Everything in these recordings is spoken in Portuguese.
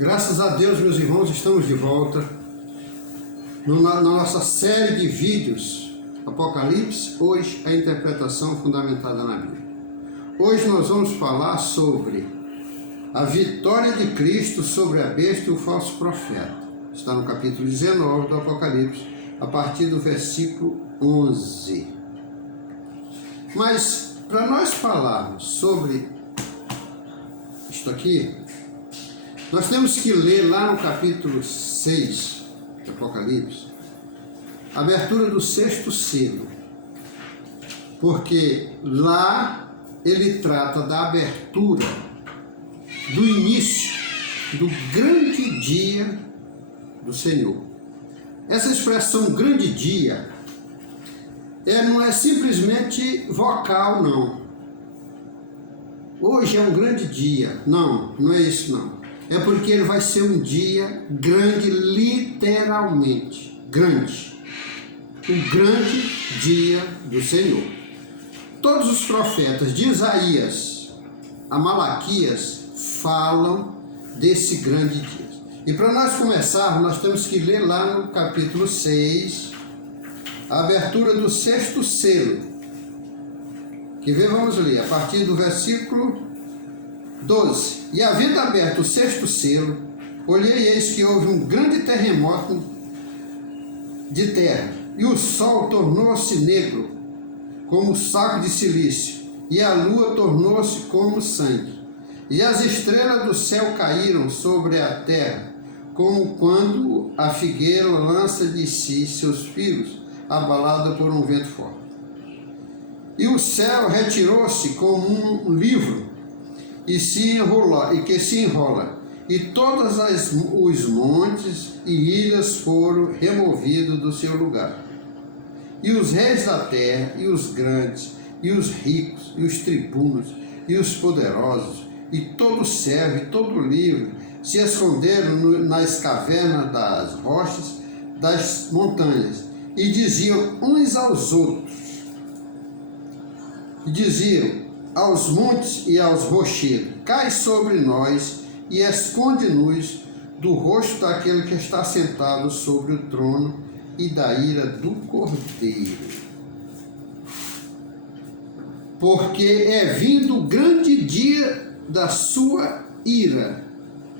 Graças a Deus, meus irmãos, estamos de volta na nossa série de vídeos Apocalipse, hoje a interpretação fundamentada na Bíblia. Hoje nós vamos falar sobre a vitória de Cristo sobre a besta e o falso profeta. Está no capítulo 19 do Apocalipse, a partir do versículo 11. Mas, para nós falarmos sobre isto aqui, nós temos que ler lá no capítulo 6 do Apocalipse, a abertura do 6º selo, porque lá ele trata da abertura, do início do grande dia do Senhor. Essa expressão grande dia não é simplesmente vocal, não. Hoje é um grande dia. Não é isso não. É porque ele vai ser um dia grande, literalmente, grande. Um grande dia do Senhor. Todos os profetas, de Isaías a Malaquias, falam desse grande dia. E para nós começarmos, nós temos que ler lá no capítulo 6, a abertura do 6º selo. Vamos ler, a partir do versículo 12. E havendo aberto o 6º selo, olhei e eis que houve um grande terremoto de terra, e o sol tornou-se negro, como saco de silício, e a lua tornou-se como sangue, e as estrelas do céu caíram sobre a terra, como quando a figueira lança de si seus figos, abalada por um vento forte. E o céu retirou-se como um livro, que se enrola, e todos os montes e ilhas foram removidos do seu lugar. E os reis da terra, e os grandes, e os ricos, e os tribunos, e os poderosos, e todo servo, e todo livre, se esconderam nas cavernas das rochas, das montanhas, e diziam uns aos outros, aos montes e aos rochedos: cai sobre nós e esconde-nos do rosto daquele que está sentado sobre o trono e da ira do Cordeiro. Porque é vindo o grande dia da sua ira,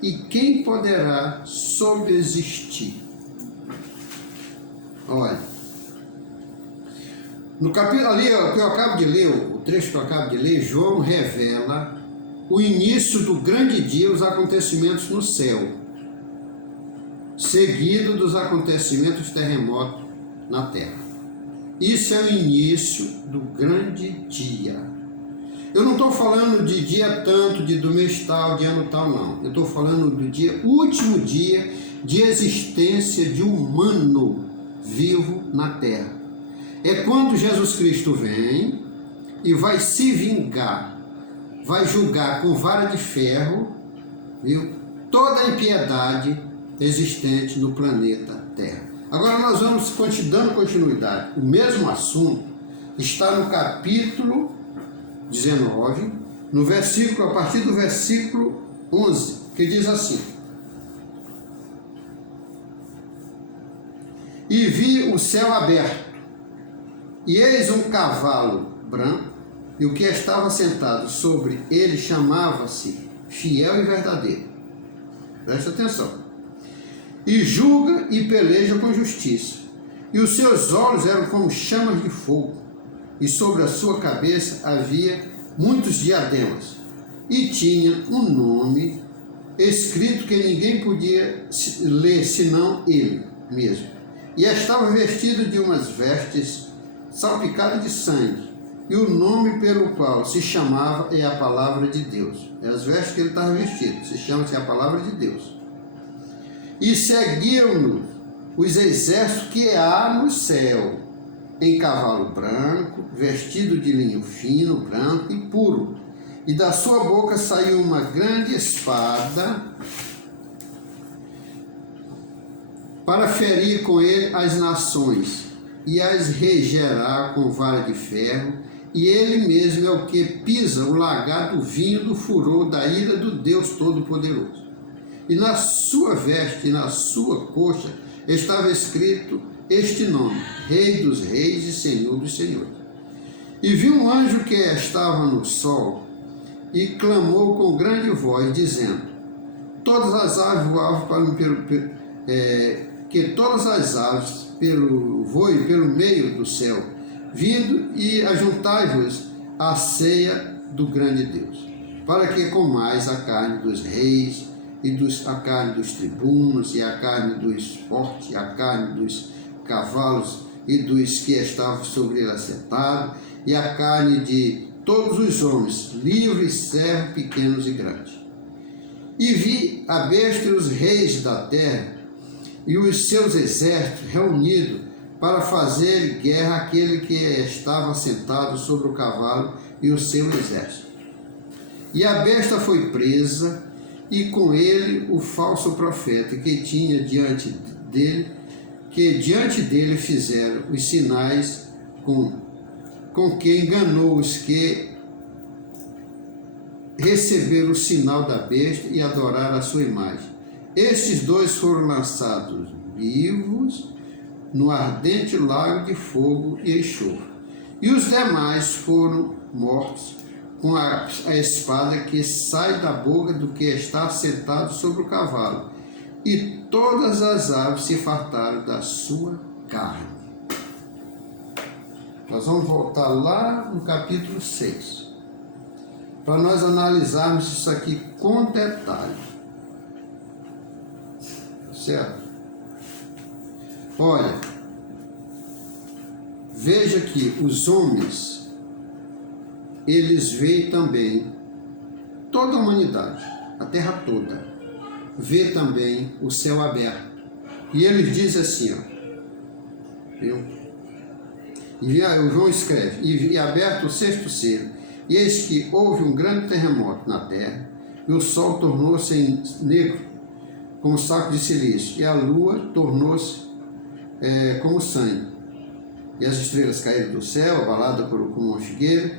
e quem poderá subsistir? Olha, no capítulo ali que eu acabo de ler, o trecho que eu acabo de ler, João revela o início do grande dia, os acontecimentos no céu, seguido dos acontecimentos terremotos na terra. Isso é o início do grande dia. Eu não estou falando de dia tanto, do mês tal, de ano tal, não. Eu estou falando do último dia de existência de humano vivo na terra. É quando Jesus Cristo vem e vai se vingar, vai julgar com vara de ferro, toda a impiedade existente no planeta Terra. Agora nós vamos dando continuidade. O mesmo assunto está no capítulo 19, a partir do versículo 11, que diz assim: E vi o céu aberto, e eis um cavalo branco, e o que estava sentado sobre ele chamava-se Fiel e Verdadeiro. Presta atenção. E julga e peleja com justiça. E os seus olhos eram como chamas de fogo, e sobre a sua cabeça havia muitos diademas. E tinha um nome escrito que ninguém podia ler senão ele mesmo. E estava vestido de umas vestes salpicado de sangue, e o nome pelo qual se chamava é a Palavra de Deus. É as vestes que ele estava vestido, se chama-se a Palavra de Deus. E seguiram-no os exércitos que há no céu, em cavalo branco, vestido de linho fino, branco e puro, e da sua boca saiu uma grande espada, para ferir com ele as nações, e as regerá com vara de ferro, e ele mesmo é o que pisa o lagar do vinho do furor da ira do Deus Todo-Poderoso. e na sua veste e na sua coxa estava escrito este nome: Rei dos Reis e Senhor dos Senhores. E viu um anjo que estava no sol e clamou com grande voz, dizendo: todas as aves voavam que todas as aves voem pelo meio do céu, vindo e ajuntai-vos à ceia do grande Deus, para que comais a carne dos reis, e a carne dos tribunos, e a carne dos fortes, e a carne dos cavalos, e dos que estavam sobre ele assentados, e a carne de todos os homens, livres, servos, pequenos e grandes. E vi a besta e os reis da terra, e os seus exércitos reunidos para fazer guerra àquele que estava sentado sobre o cavalo e o seu exército. E a besta foi presa, e com ele o falso profeta que tinha diante dele fizeram os sinais com que enganou os que receberam o sinal da besta e adoraram a sua imagem. Estes dois foram lançados vivos no ardente lago de fogo e enxofre. E os demais foram mortos com a espada que sai da boca do que está sentado sobre o cavalo. E todas as aves se fartaram da sua carne. Nós vamos voltar lá no capítulo 6, para nós analisarmos isso aqui com detalhe. Certo? Olha, veja que os homens, eles veem também, toda a humanidade, a terra toda, vê também o céu aberto. E eles dizem assim, ó, viu? E o João escreve: e aberto o sexto selo, e eis que houve um grande terremoto na terra, e o sol tornou-se negro, como saco de silício, e a lua tornou-se como sangue, e as estrelas caíram do céu, abalada como uma figueira,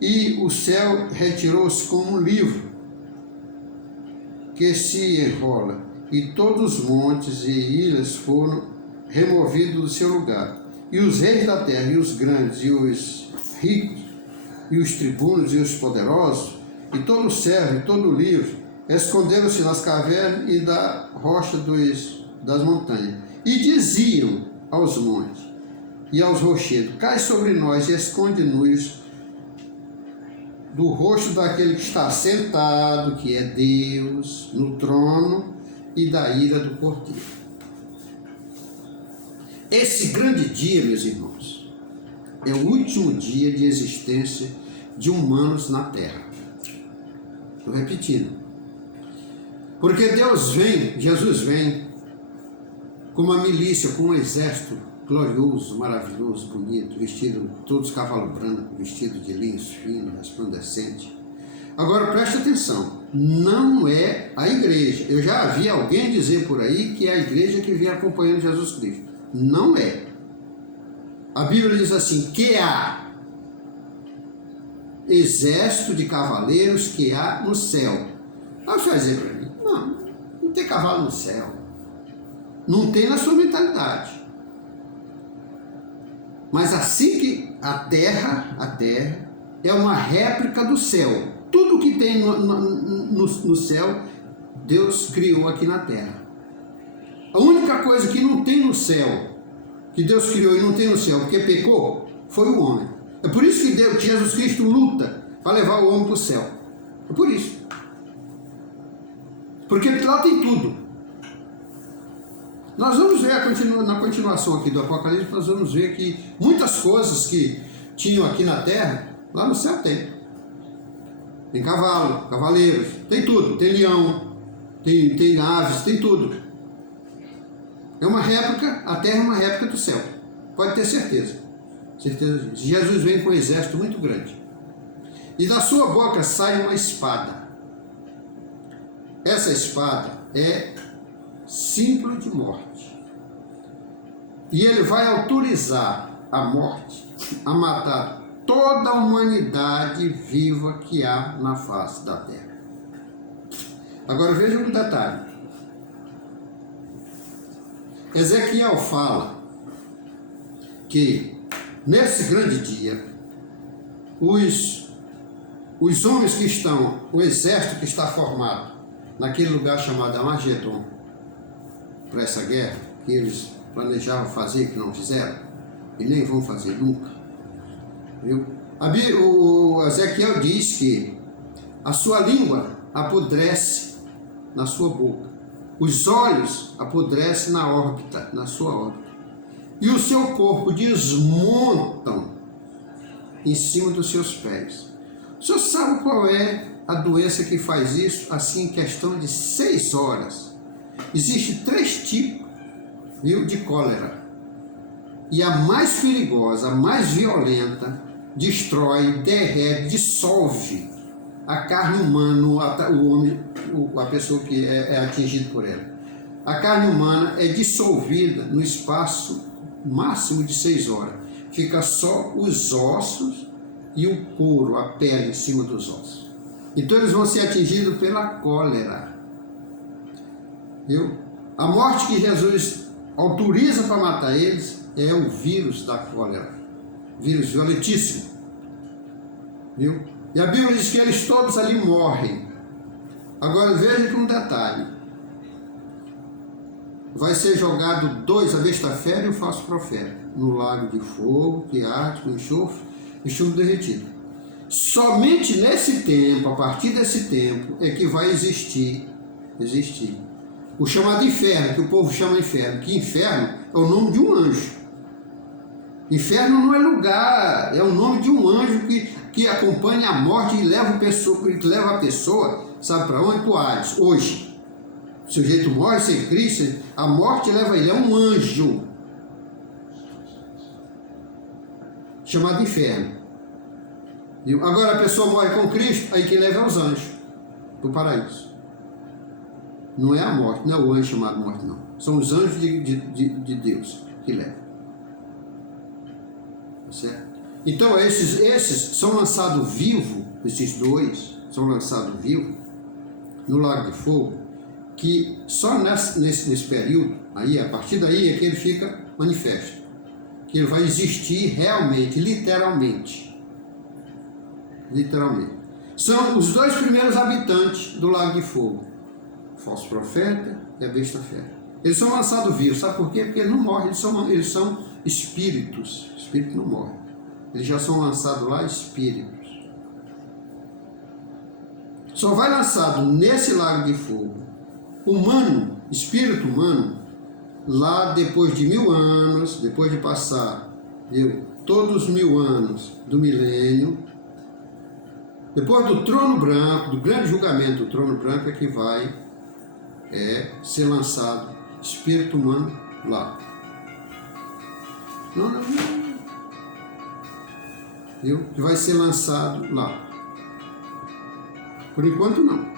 e o céu retirou-se como um livro que se enrola, e todos os montes e ilhas foram removidos do seu lugar, e os reis da terra, e os grandes, e os ricos, e os tribunos, e os poderosos, e todo o servo, e todo o livre, esconderam-se nas cavernas e da rocha das montanhas, e diziam aos montes e aos rochedos: cai sobre nós e esconde-nos do rosto daquele que está sentado, que é Deus, no trono, e da ira do Cordeiro. Esse grande dia, meus irmãos, é o último dia de existência de humanos na terra. Estou repetindo. Porque Deus vem, Jesus vem com uma milícia, com um exército glorioso, maravilhoso, bonito, vestido, todos cavalo branco, vestido de linhos finos, resplandecente. Agora preste atenção, não é a igreja. Eu já vi alguém dizer por aí que é a igreja que vem acompanhando Jesus Cristo. Não é. A Bíblia diz assim, que há exército de cavaleiros que há no céu. Aí você vai dizer para mim, não tem cavalo no céu. Não tem na sua mentalidade. Mas assim que a terra é uma réplica do céu. Tudo que tem no céu, Deus criou aqui na terra. A única coisa que não tem no céu, que Deus criou e não tem no céu, porque pecou, foi o homem. É por isso que Jesus Cristo luta para levar o homem para o céu. É por isso. Porque lá tem tudo. Nós vamos ver na continuação aqui do Apocalipse, nós vamos ver que muitas coisas que tinham aqui na terra, lá no céu tem. Tem cavalo, cavaleiros, tem tudo. Tem leão, tem aves, tem tudo. É uma réplica, a terra é uma réplica do céu. Pode ter certeza. Certeza disso. Jesus vem com um exército muito grande. E da sua boca sai uma espada. Essa espada é símbolo de morte. E ele vai autorizar a morte a matar toda a humanidade viva que há na face da terra. Agora veja um detalhe. Ezequiel fala que nesse grande dia, os homens que estão, o exército que está formado naquele lugar chamado Armagedon, para essa guerra, que eles planejavam fazer, que não fizeram, e nem vão fazer nunca. Viu? O Ezequiel diz que a sua língua apodrece na sua boca, os olhos apodrecem na órbita, na sua órbita, e o seu corpo desmontam em cima dos seus pés. O senhor sabe qual é a doença que faz isso assim em questão de 6 horas? Existem 3 tipos, viu, de cólera. E a mais perigosa, a mais violenta, destrói, derrete, dissolve a carne humana, o homem, a pessoa que é atingida por ela. A carne humana é dissolvida no espaço máximo de 6 horas. Fica só os ossos e o couro, a pele em cima dos ossos. Então eles vão ser atingidos pela cólera. Viu? A morte que Jesus autoriza para matar eles é o vírus da cólera. Vírus violentíssimo. Viu? E a Bíblia diz que eles todos ali morrem. Agora veja que um detalhe. Vai ser jogado 2, a besta fera e o falso profeta, no lago de fogo, que arde com enxofre e chumbo derretido. Somente nesse tempo, a partir desse tempo, é que vai existir o chamado inferno, que o povo chama inferno, que inferno é o nome de um anjo. Inferno não é lugar, é o nome de um anjo que acompanha a morte e leva a pessoa, sabe para onde? Para o Hades, hoje. O sujeito morre sem Cristo, a morte leva ele, é um anjo, chamado inferno. Agora a pessoa morre com Cristo, aí quem leva é os anjos para o paraíso. Não é a morte, não é o anjo chamado morte, não. São os anjos de Deus que levam. Certo? Então esses são lançados vivos, esses 2 são lançados vivos no lago de fogo, que só nesse período, aí, a partir daí é que ele fica manifesto, que ele vai existir realmente, literalmente. São os 2 primeiros habitantes do lago de fogo, o falso profeta e a besta fera. Eles são lançados vivos, sabe por quê? Porque eles não morrem, eles são espíritos. Espírito não morre, eles já são lançados lá espíritos. Só vai lançado nesse lago de fogo humano, espírito humano, lá depois de 1000 anos, depois de passar, viu, todos os 1000 anos do milênio, depois do trono branco, do grande julgamento do trono branco, é que vai ser lançado espírito humano lá. Não. Viu? Que vai ser lançado lá. Por enquanto não.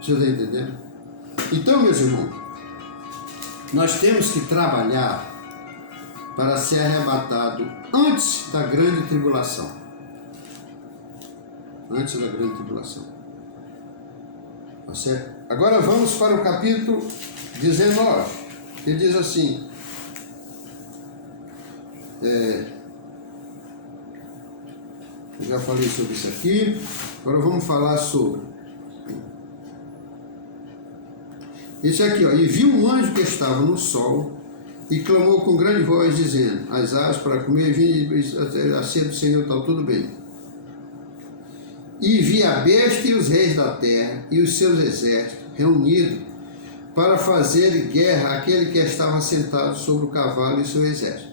Você está entendendo? Então, meus irmãos, nós temos que trabalhar para ser arrebatado antes da grande tribulação. Antes da grande tribulação. Tá certo? Agora vamos para o capítulo 19, que diz assim: eu já falei sobre isso aqui, agora vamos falar sobre isso aqui, ó. E viu um anjo que estava no sol e clamou com grande voz, dizendo: as aves para comer, vinho, a ceia do Senhor, tal, tudo bem. E vi a besta e os reis da terra e os seus exércitos reunidos para fazer guerra àquele que estava sentado sobre o cavalo e seu exército.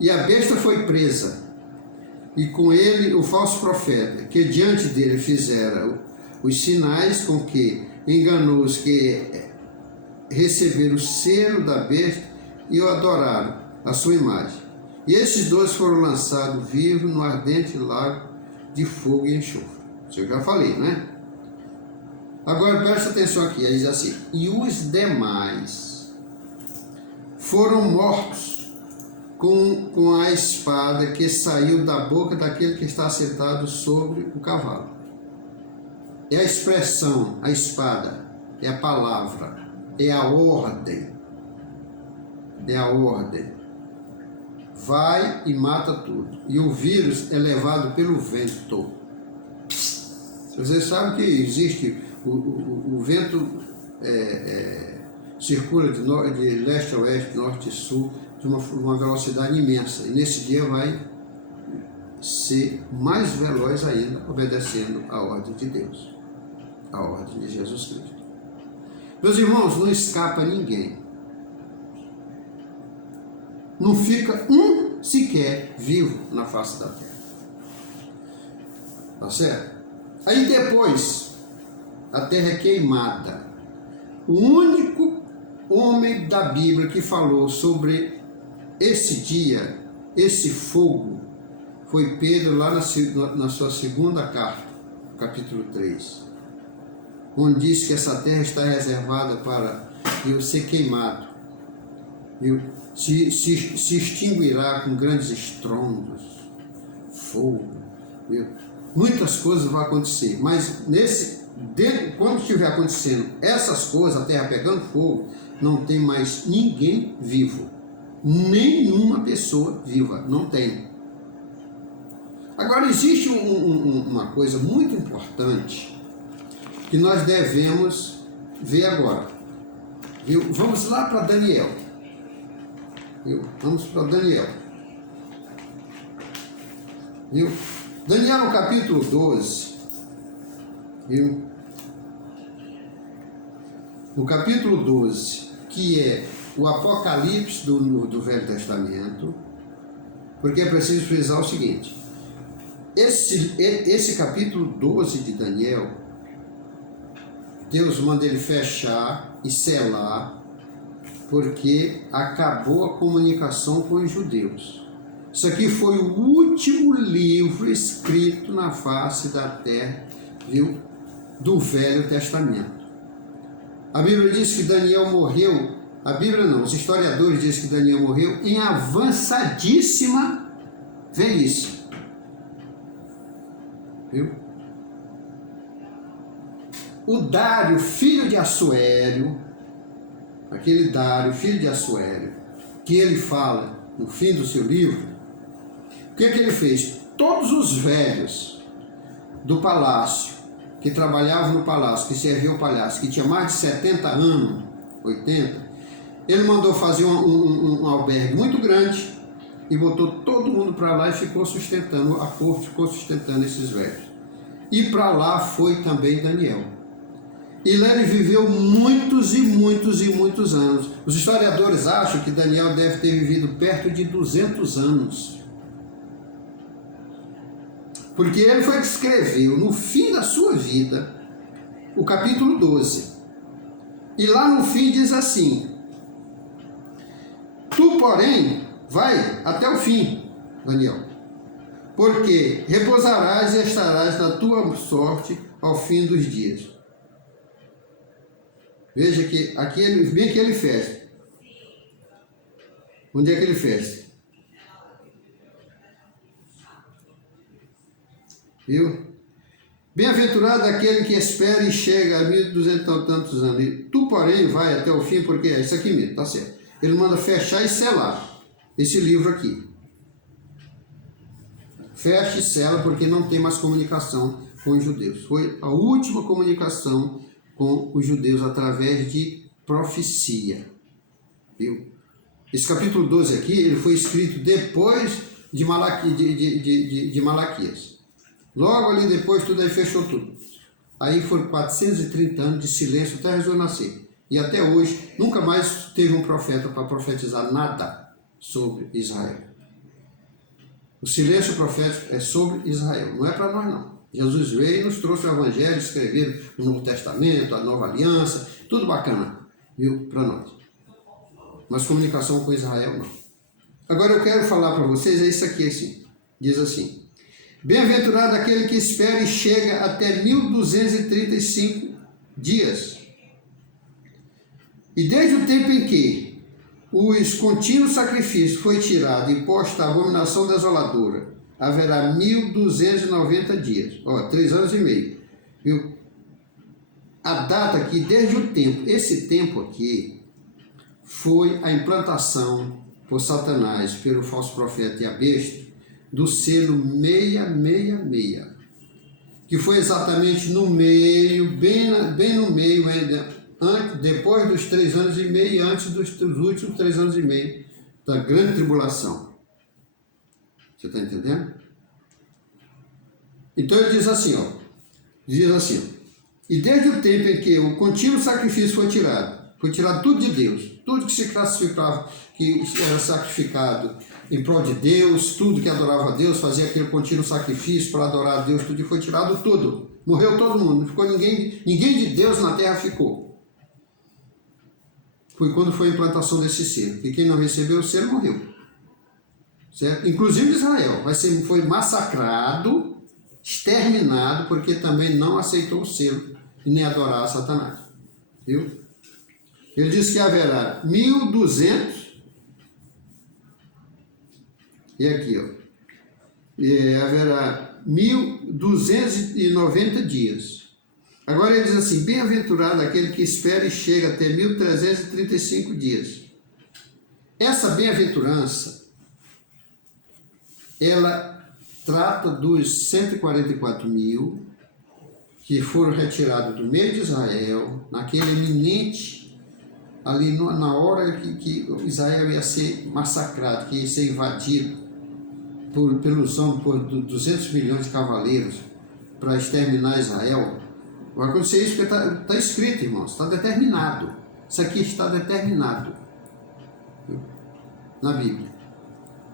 E a besta foi presa, e com ele o falso profeta, que diante dele fizera os sinais com que enganou os que receberam o selo da besta e o adoraram, a sua imagem. E esses 2 foram lançados vivos no ardente lago de fogo e enxofre. Isso eu já falei, né? Agora presta atenção aqui, aí diz assim: e os demais foram mortos com a espada que saiu da boca daquele que está sentado sobre o cavalo. é a expressão, a espada, é a palavra, é a ordem. É a ordem. Vai e mata tudo. E o vírus é levado pelo vento. Você sabe que existe o vento circula de leste a oeste, norte e sul, de uma velocidade imensa. E nesse dia vai ser mais veloz ainda, obedecendo a ordem de Deus, a ordem de Jesus Cristo. Meus irmãos, não escapa ninguém. Não fica um sequer vivo na face da terra. Tá certo? Aí depois, a terra é queimada. O único homem da Bíblia que falou sobre esse dia, esse fogo, foi Pedro lá na sua segunda carta, capítulo 3, onde diz que essa terra está reservada para ser queimado, se extinguirá com grandes estrondos, fogo, muitas coisas vão acontecer, mas quando estiver acontecendo essas coisas, a terra pegando fogo, não tem mais ninguém vivo, nenhuma pessoa viva, não tem. Agora, existe uma coisa muito importante que nós devemos ver agora. Viu? Vamos lá para Daniel. Viu? Vamos para Daniel. Viu? Daniel, no capítulo 12. Viu? No capítulo 12, que é o Apocalipse do Velho Testamento, porque é preciso frisar o seguinte. Esse capítulo 12 de Daniel, Deus manda ele fechar e selar, porque acabou a comunicação com os judeus. Isso aqui foi o último livro escrito na face da terra, viu, do Velho Testamento. A Bíblia diz que Daniel morreu, a Bíblia não, os historiadores dizem que Daniel morreu em avançadíssima velhice. Viu? O Dário, filho de Assuério, aquele Dário, filho de Assuério, que ele fala no fim do seu livro, o que ele fez? Todos os velhos do palácio, que trabalhavam no palácio, que serviam o palácio, que tinha mais de 70 anos, 80, ele mandou fazer um albergue muito grande e botou todo mundo para lá e ficou sustentando, a corte ficou sustentando esses velhos. E para lá foi também Daniel. E lá ele viveu muitos e muitos e muitos anos. Os historiadores acham que Daniel deve ter vivido perto de 200 anos. Porque ele foi que escreveu, no fim da sua vida, o capítulo 12. E lá no fim diz assim: tu, porém, vai até o fim, Daniel, porque repousarás e estarás na tua sorte ao fim dos dias. Veja que aqui bem que ele fecha. Onde é que ele fecha? Viu? Bem-aventurado aquele que espera e chega a 1200 e tantos anos. E tu, porém, vai até o fim, porque é isso aqui mesmo, tá certo. Ele manda fechar e selar esse livro aqui. Fecha e sela, porque não tem mais comunicação com os judeus. Foi a última comunicação com os judeus através de profecia. Viu? Esse capítulo 12 aqui, ele foi escrito depois de Malaquias. Logo ali depois, tudo aí fechou tudo. Aí foram 430 anos de silêncio até resolver nascer. E até hoje, nunca mais teve um profeta para profetizar nada sobre Israel. O silêncio profético é sobre Israel, não é para nós não. Jesus veio e nos trouxe o Evangelho, escreveram o Novo Testamento, a Nova Aliança, tudo bacana, viu, para nós. Mas comunicação com Israel não. Agora eu quero falar para vocês, é isso aqui assim, diz assim: bem-aventurado aquele que espera e chega até 1235 dias. E desde o tempo em que os contínuos sacrifícios foi tirado e posta a abominação desoladora, haverá 1290 dias, 3 anos e meio. Viu? a data aqui, desde o tempo, esse tempo aqui, foi a implantação por Satanás, pelo falso profeta e a besta, do selo 666, que foi exatamente no meio, bem no meio, depois dos 3 anos e meio e antes dos últimos 3 anos e meio da grande tribulação. Você está entendendo? Então ele diz assim, e desde o tempo em que o contínuo sacrifício foi tirado tudo de Deus, tudo que se classificava, que era sacrificado em prol de Deus, tudo que adorava a Deus, fazia aquele contínuo sacrifício para adorar a Deus, tudo, e foi tirado tudo. Morreu todo mundo, não ficou ninguém de Deus na terra ficou. Foi quando foi a implantação desse selo. E quem não recebeu o selo morreu. Certo? Inclusive Israel foi massacrado, exterminado, porque também não aceitou o selo e nem adorar a Satanás. Viu? Ele diz que haverá 1200, e aqui, haverá 1290 dias. Agora ele diz assim, bem-aventurado aquele que espera e chega até 1335 dias. Essa bem-aventurança, ela trata dos 144 mil que foram retirados do meio de Israel, naquele eminente, ali na hora que Israel ia ser massacrado, que ia ser invadido pelos homens, por 200 milhões de cavaleiros, para exterminar Israel. Vai acontecer isso porque está escrito, irmãos, está determinado. Isso aqui está determinado, viu? Na Bíblia.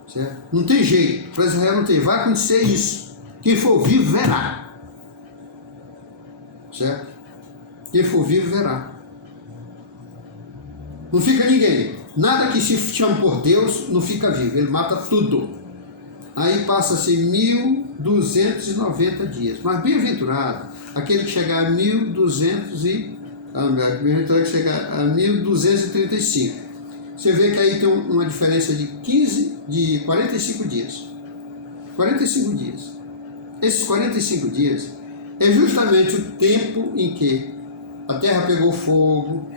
Certo? Não tem jeito, para Israel não tem, vai acontecer isso. Quem for vivo verá. Certo? Quem for vivo verá. Não fica ninguém. Nada que se chame por Deus não fica vivo, ele mata tudo. Aí passa-se 1290 dias. Mas bem-aventurado aquele que chegar a 1235. Você vê que aí tem uma diferença de 45 dias. 45 dias. Esses 45 dias é justamente o tempo em que a terra pegou fogo.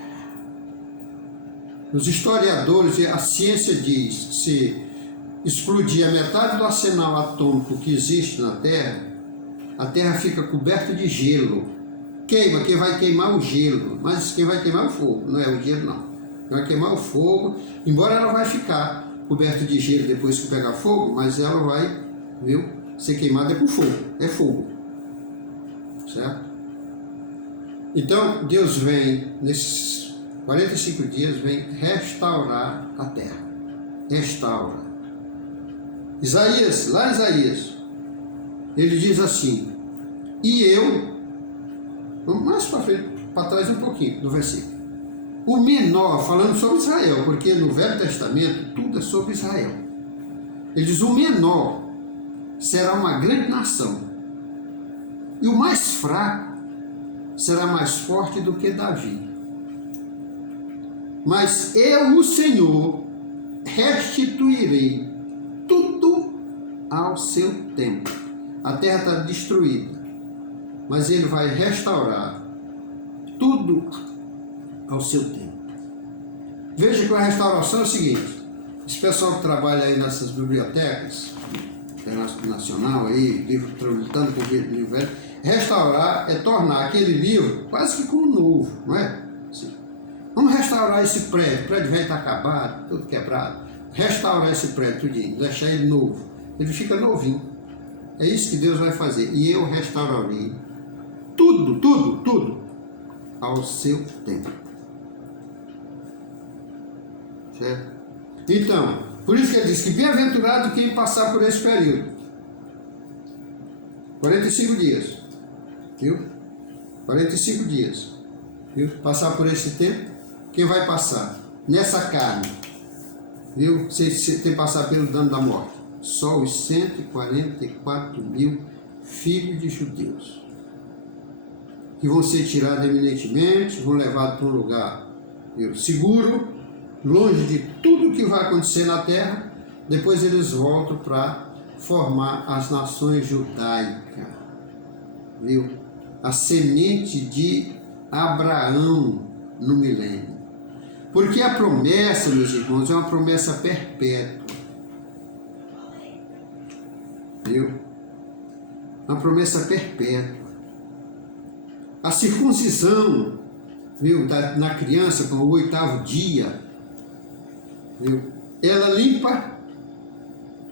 Os historiadores, a ciência diz, se explodir a metade do arsenal atômico que existe na Terra, a Terra fica coberta de gelo. Queima, quem vai queimar o gelo, mas quem vai queimar é o fogo, não é o gelo não. Quem vai queimar o fogo, embora ela vai ficar coberta de gelo depois que pegar fogo, mas ela vai, viu, ser queimada por fogo, é fogo. Certo? Então, Deus vem, nesses 45 dias, vem restaurar a terra. Restaura. Isaías, lá em Isaías, ele diz assim, e eu, vamos mais para frente, para trás um pouquinho do versículo. O menor, falando sobre Israel, porque no Velho Testamento tudo é sobre Israel. Ele diz, o menor será uma grande nação, e o mais fraco será mais forte do que Davi. Mas eu, o Senhor, restituirei tudo ao seu tempo. A terra está destruída, mas ele vai restaurar tudo ao seu tempo. Veja que a restauração é o seguinte, esse pessoal que trabalha aí nessas bibliotecas, internacional aí, livro lutando por livro velho, restaurar é tornar aquele livro quase que como novo, não é? Assim, vamos restaurar esse prédio, o prédio velho está acabado, tudo quebrado. Restaurar esse prédio tudinho, deixar ele novo. Ele fica novinho. É isso que Deus vai fazer. E eu restaurarei tudo ao seu tempo. Certo? Então, por isso que ele diz que bem-aventurado quem passar por esse período. 45 dias. Viu? 45 dias. Viu? Passar por esse tempo. Quem vai passar? Nessa carne. Viu? Sem ter passado pelo dano da morte. Só os 144 mil filhos de judeus. Que vão ser tirados eminentemente, vão levados para um lugar, viu, seguro, longe de tudo que vai acontecer na terra. Depois eles voltam para formar as nações judaicas. Viu? A semente de Abraão no milênio. Porque a promessa, meus irmãos, é uma promessa perpétua. Viu? Uma promessa perpétua. A circuncisão, viu, na criança, com o 8º dia, viu, ela limpa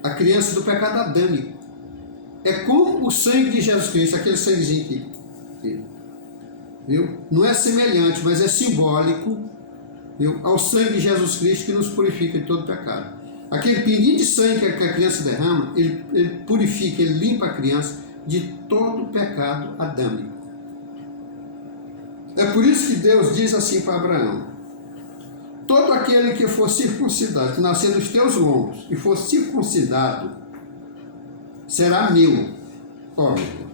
a criança do pecado adâmico. É como o sangue de Jesus Cristo, aquele sanguezinho aqui. Viu? Não é semelhante, mas é simbólico, viu, ao sangue de Jesus Cristo que nos purifica de todo pecado. Aquele pinguinho de sangue que a criança derrama, ele purifica, ele limpa a criança de todo pecado adâmico. É por isso que Deus diz assim para Abraão: todo aquele que for circuncidado, que nascer dos teus lombos e for circuncidado, será meu. Ó, meu irmão,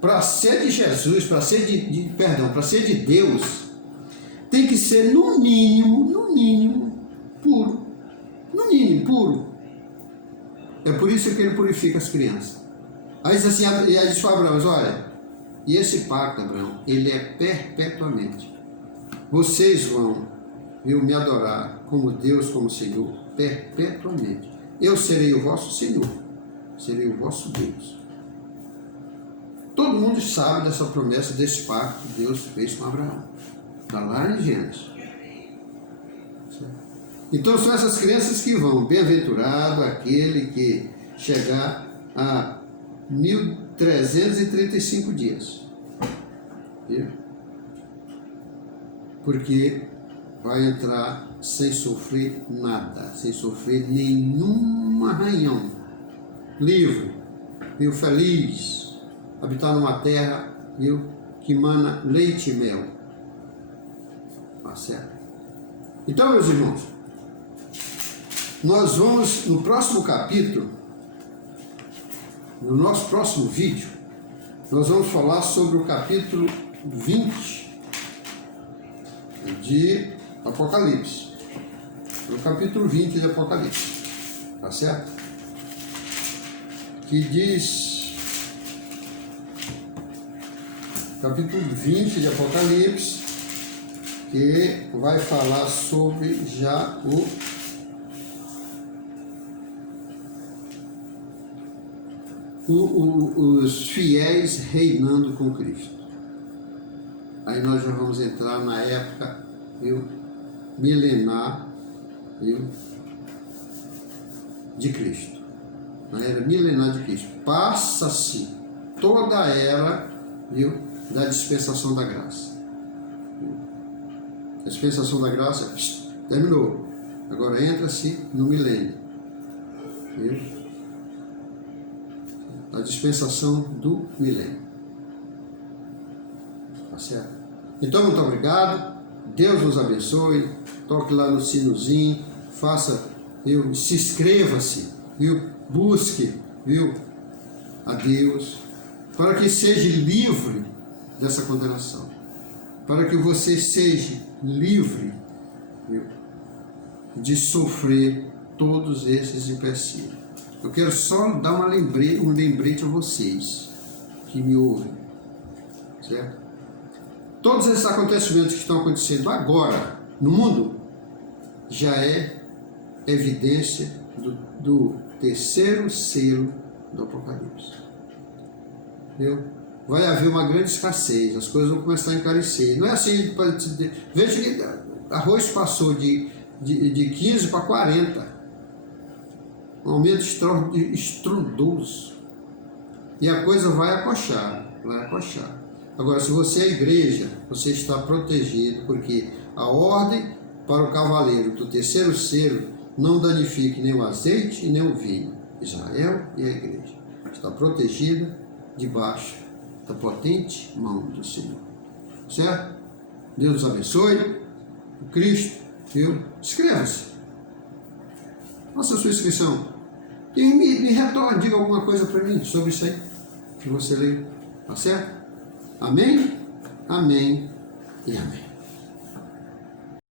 para ser de Jesus, para ser para ser de Deus, tem que ser no mínimo, puro. No mínimo, puro. É por isso que ele purifica as crianças. Aí diz assim, e aí diz para Abraão, olha, e esse pacto, Abraão, ele é perpetuamente. Vocês vão, viu, me adorar como Deus, como Senhor, perpetuamente. Eu serei o vosso Senhor, serei o vosso Deus. Todo mundo sabe dessa promessa, desse pacto que Deus fez com Abraão. Está lá em Gênesis. Então são essas crianças que vão, bem-aventurado aquele que chegar a 1335 dias. Viu? Porque vai entrar sem sofrer nada, sem sofrer nenhum arranhão. Livre, viu, feliz, habitar numa terra, viu, que mana leite e mel. Tá certo? Então, meus irmãos, nós vamos, no próximo capítulo, no nosso próximo vídeo, nós vamos falar sobre o capítulo 20 de Apocalipse. O capítulo 20 de Apocalipse. Tá certo? Que diz, capítulo 20 de Apocalipse, que vai falar sobre já os fiéis reinando com Cristo. Aí nós já vamos entrar na época, viu, milenar, viu, de Cristo. Na era milenar de Cristo. Passa-se toda a era, viu, da dispensação da graça. A dispensação da graça terminou. Agora entra-se no milênio. Viu? A dispensação do milênio. Tá certo? Então, muito obrigado. Deus nos abençoe. Toque lá no sinozinho. Faça, viu? Se inscreva-se, viu? Busque, viu, a Deus, para que seja livre dessa condenação. Para que você seja livre, viu, de sofrer todos esses empecilhos. Eu quero só dar um lembrete a vocês que me ouvem, certo? Todos esses acontecimentos que estão acontecendo agora no mundo já é evidência do terceiro selo do Apocalipse. Viu? Vai haver uma grande escassez, as coisas vão começar a encarecer. Não é assim, veja que arroz passou de 15 para 40. Um aumento estrondoso. E a coisa vai acochar, vai acochar. Agora, se você é igreja, você está protegido, porque a ordem para o cavaleiro do terceiro selo não danifique nem o azeite e nem o vinho. Israel e a igreja está protegida debaixo da potente mão do Senhor. Certo? Deus nos abençoe. O Cristo, viu? Inscreva-se. Faça a sua inscrição. E me retorne, diga alguma coisa para mim sobre isso aí que você leu. Tá certo? Amém? Amém e amém.